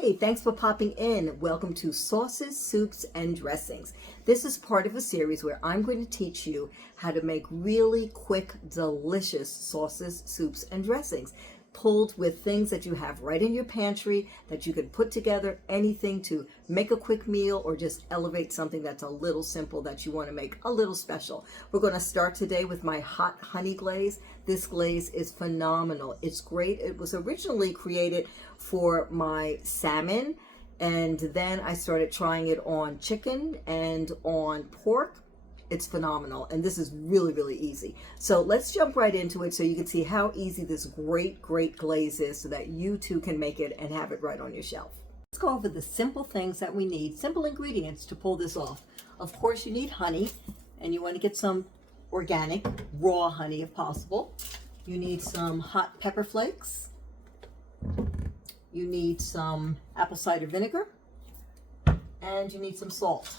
Hey, thanks for popping in. Welcome to Sauces, Soups, and Dressings. This is part of a series where I'm going to teach you how to make really quick, delicious sauces, soups, and dressings, pulled with things that you have right in your pantry that you can put together, anything to make a quick meal or just elevate something that's a little simple that you want to make a little special. We're going to start today with my hot honey glaze. This glaze is phenomenal. It's great. It was originally created for my salmon, and then I started trying it on chicken and on pork. It's phenomenal, and this is really, really easy. So let's jump right into it so you can see how easy this great glaze is so that you too can make it and have it right on your shelf. Let's go over the simple things that we need, simple ingredients to pull this off. Of course, you need honey, and you want to get some organic, raw honey if possible. You need some hot pepper flakes. You need some apple cider vinegar, and you need some salt.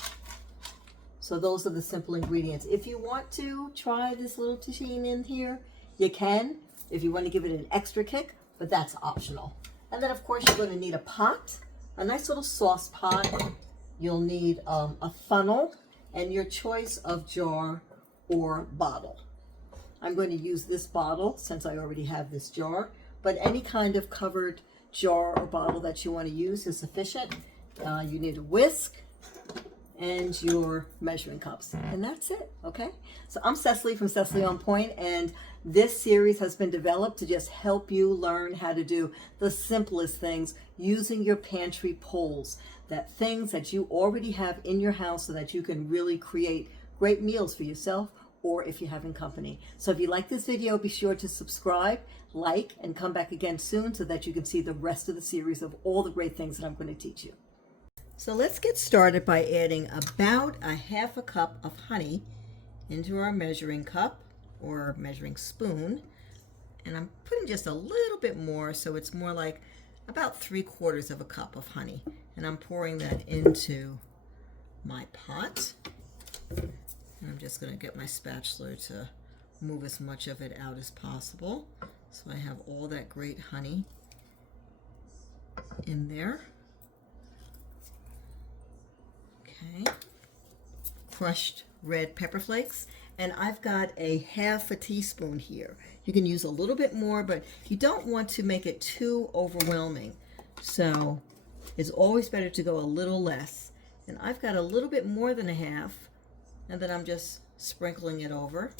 So those are the simple ingredients. If you want to try this little tahini in here, you can, if you want to give it an extra kick, but that's optional. And then of course you're going to need a pot, a nice little sauce pot. You'll need a funnel and your choice of jar or bottle. I'm going to use this bottle since I already have this jar, but any kind of covered jar or bottle that you want to use is sufficient. You need a whisk and your measuring cups, and that's it. Okay, so I'm Cecily from Cecily on Point, and this series has been developed to just help you learn how to do the simplest things using your pantry pulls, that things that you already have in your house so that you can really create great meals for yourself or if you're having company. So if you like this video, be sure to subscribe, like, and come back again soon so that you can see the rest of the series of all the great things that I'm going to teach you. So let's get started by adding about a half a cup of honey into our measuring cup or measuring spoon. And I'm putting just a little bit more, so it's more like about 3/4 of a cup of honey. And I'm pouring that into my pot. And I'm just going to get my spatula to move as much of it out as possible. So I have all that great honey in there. Okay, crushed red pepper flakes, and I've got a half a teaspoon here. You can use a little bit more, but you don't want to make it too overwhelming. So it's always better to go a little less. And I've got a little bit more than a half, and then I'm just sprinkling it over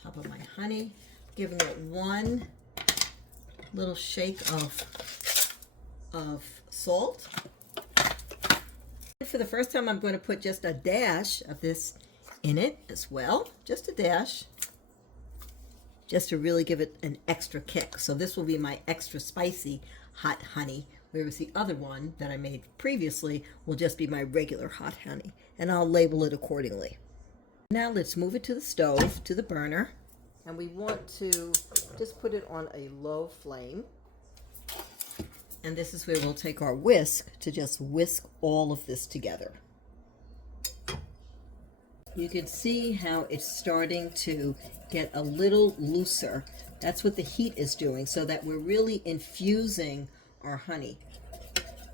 top of my honey, giving it one little shake of salt. For the first time, I'm going to put just a dash of this in it as well, just a dash, just to really give it an extra kick. So this will be my extra spicy hot honey, whereas the other one that I made previously will just be my regular hot honey, and I'll label it accordingly. Now let's move it to the stove, to the burner, and we want to just put it on a low flame. And this is where we'll take our whisk to just whisk all of this together. You can see how it's starting to get a little looser. That's what the heat is doing, so that we're really infusing our honey.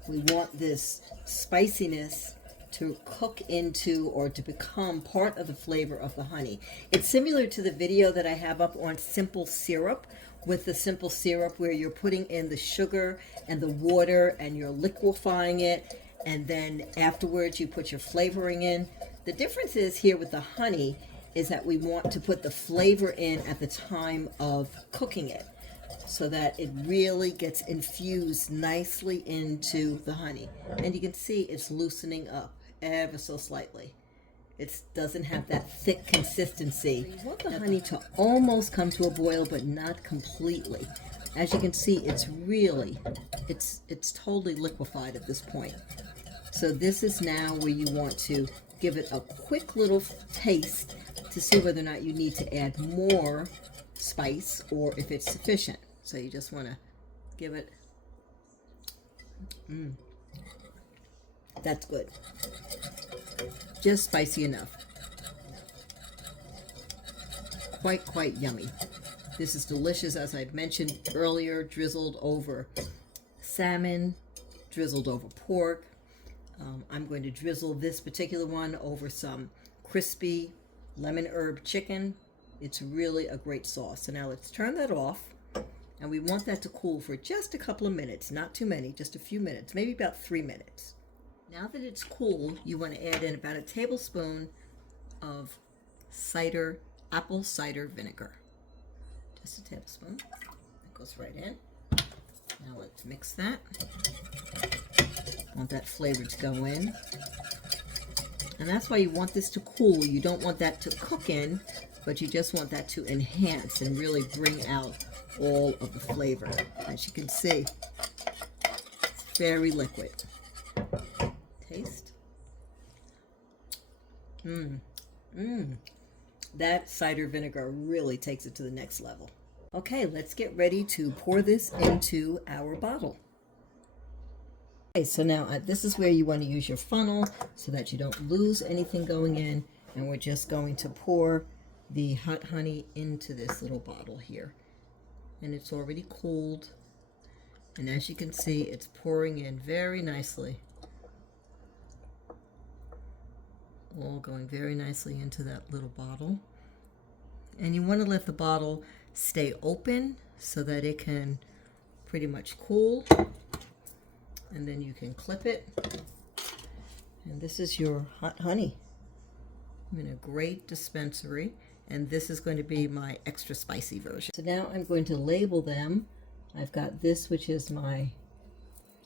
We want this spiciness to cook into or to become part of the flavor of the honey. It's similar to the video that I have up on simple syrup, with the simple syrup where you're putting in the sugar and the water and you're liquefying it, and then afterwards you put your flavoring in. The difference is here with the honey is that we want to put the flavor in at the time of cooking it so that it really gets infused nicely into the honey. And you can see it's loosening up ever so slightly. It doesn't have that thick consistency. You want the honey to almost come to a boil, but not completely. As you can see, it's really, it's totally liquefied at this point. So this is now where you want to give it a quick little taste to see whether or not you need to add more spice or if it's sufficient. So you just want to give it, that's good. Just spicy enough. Quite yummy. This is delicious, as I mentioned earlier, drizzled over salmon drizzled over pork. I'm going to drizzle this particular one over some crispy lemon herb chicken. It's really a great sauce. So now let's turn that off. And we want that to cool for just a couple of minutes, not too many, just a few minutes, maybe about 3 minutes. Now that it's cool, you want to add in about a tablespoon of cider, apple cider vinegar. Just a tablespoon. That goes right in. Now let's mix that. Want that flavor to go in. And that's why you want this to cool. You don't want that to cook in, but you just want that to enhance and really bring out all of the flavor. As you can see, it's very liquid. Taste. That cider vinegar really takes it to the next level. Okay, let's get ready to pour this into our bottle. Okay, so now this is where you want to use your funnel so that you don't lose anything going in. And we're just going to pour the hot honey into this little bottle here. And it's already cooled. And as you can see, it's pouring in very nicely. All going very nicely into that little bottle. And you want to let the bottle stay open so that it can pretty much cool. And then you can clip it. And this is your hot honey. I'm in a great dispensary. And this is going to be my extra spicy version. So now I'm going to label them. I've got this, which is my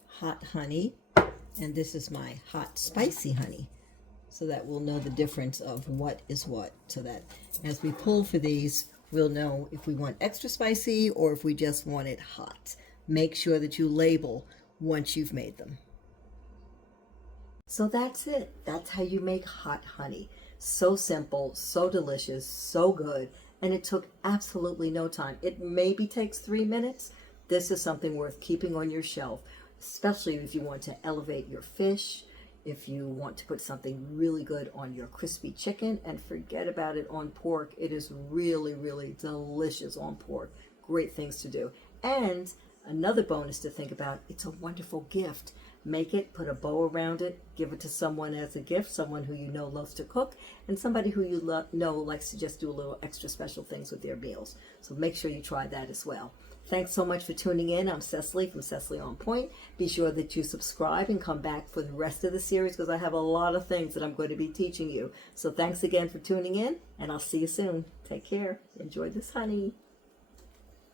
hot honey. And this is my hot spicy honey. So that we'll know the difference of what is what. So that as we pull for these, we'll know if we want extra spicy or if we just want it hot. Make sure that you label once you've made them. So that's it. That's how you make hot honey. So simple, so delicious, so good, and it took absolutely no time. It maybe takes 3 minutes. This is something worth keeping on your shelf, especially if you want to elevate your fish, if you want to put something really good on your crispy chicken, and forget about it on pork. It is really, really delicious on pork. Great things to do. And another bonus to think about, it's a wonderful gift. Make it, put a bow around it, give it to someone as a gift, someone who you know loves to cook, and somebody who you know likes to just do a little extra special things with their meals. So make sure you try that as well. Thanks so much for tuning in. I'm Cecily from Cecily On Point. Be sure that you subscribe and come back for the rest of the series because I have a lot of things that I'm going to be teaching you. So thanks again for tuning in, and I'll see you soon. Take care. Enjoy this honey.